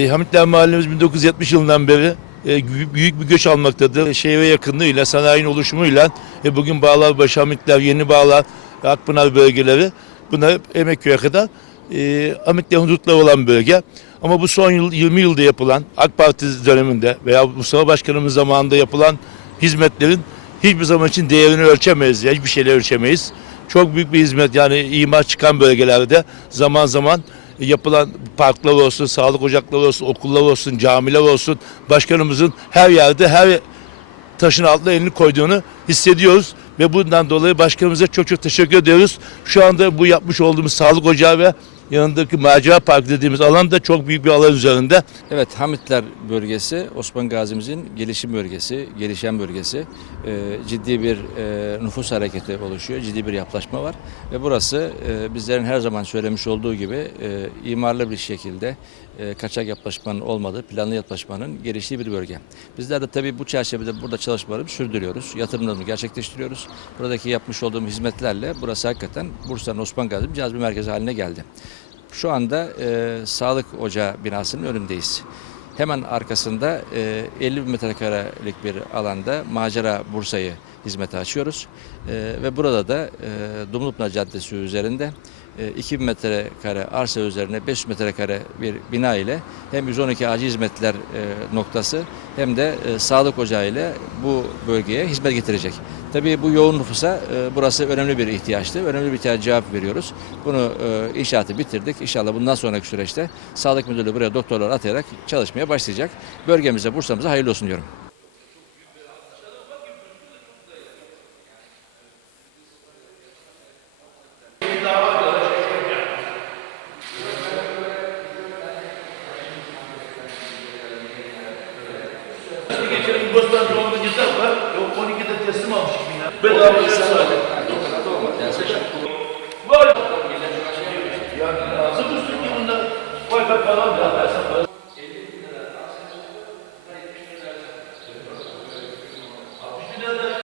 E, Hamitler Mahallemiz 1970 yılından beri e, büyük bir göç almaktadır. E, Şehre yakınlığıyla, sanayinin oluşumuyla e, bugün Bağlarbaşı, Hamitler, Yeni Bağlar, Akpınar bölgeleri bunlar hep Emekköy'e kadar e, Hamitlerin hudutları olan bölge. Ama bu son yıl, 20 yılda yapılan AK Parti döneminde veya Mustafa Başkanımız zamanında yapılan hizmetlerin hiçbir zaman için değerini ölçemeyiz. Hiçbir şeyle ölçemeyiz. Çok büyük bir hizmet yani imar çıkan bölgelerde zaman zaman yapılan parklar olsun, sağlık ocakları olsun, okullar olsun, camiler olsun, başkanımızın her yerde her taşın altına elini koyduğunu hissediyoruz ve bundan dolayı başkanımıza çok çok teşekkür ediyoruz. Şu anda bu yapmış olduğumuz sağlık ocağı ve yanındaki macera park dediğimiz alan da çok büyük bir alan üzerinde. Evet Hamitler bölgesi Osman Gazi'mizin gelişim bölgesi, gelişen bölgesi. Ee, ciddi bir e, nüfus hareketi oluşuyor, ciddi bir yapılaşma var. Ve burası e, bizlerin her zaman söylemiş olduğu gibi e, imarlı bir şekilde e, kaçak yapılaşmanın olmadığı, planlı yapılaşmanın geliştiği bir bölge. Bizler de tabii bu çerçevede burada çalışmalarımızı sürdürüyoruz, yatırımlarımızı gerçekleştiriyoruz. Buradaki yapmış olduğum hizmetlerle burası hakikaten Bursa'nın Osman Gazi'nin cazibe merkezi haline geldi. Şu anda e, sağlık ocağı binasının önündeyiz. Hemen arkasında e, 50 bin metrekarelik bir alanda Macera Bursa'yı hizmete açıyoruz. E, ve burada da e, Dumlupınar Caddesi üzerinde e, 2000 metrekare arsa üzerine 500 metrekare bir bina ile hem 112 acil hizmetler e, noktası hem de e, sağlık ocağı ile bu bölgeye hizmet getirecek. Tabii bu yoğun nüfusa e, burası önemli bir ihtiyaçtı. Önemli bir ihtiyaç cevap veriyoruz. Bunu e, inşaatı bitirdik. İnşallah bundan sonraki süreçte Sağlık Müdürlüğü buraya doktorlar atayarak çalışmaya başlayacak. Bölgemize, Bursa'mıza hayırlı olsun diyorum. Geçelim Bostancı olma güzel var. 12'de teslim almıştık bina. Bedava Var. Yani nasıl bu Türkiye bunda? Be falan da.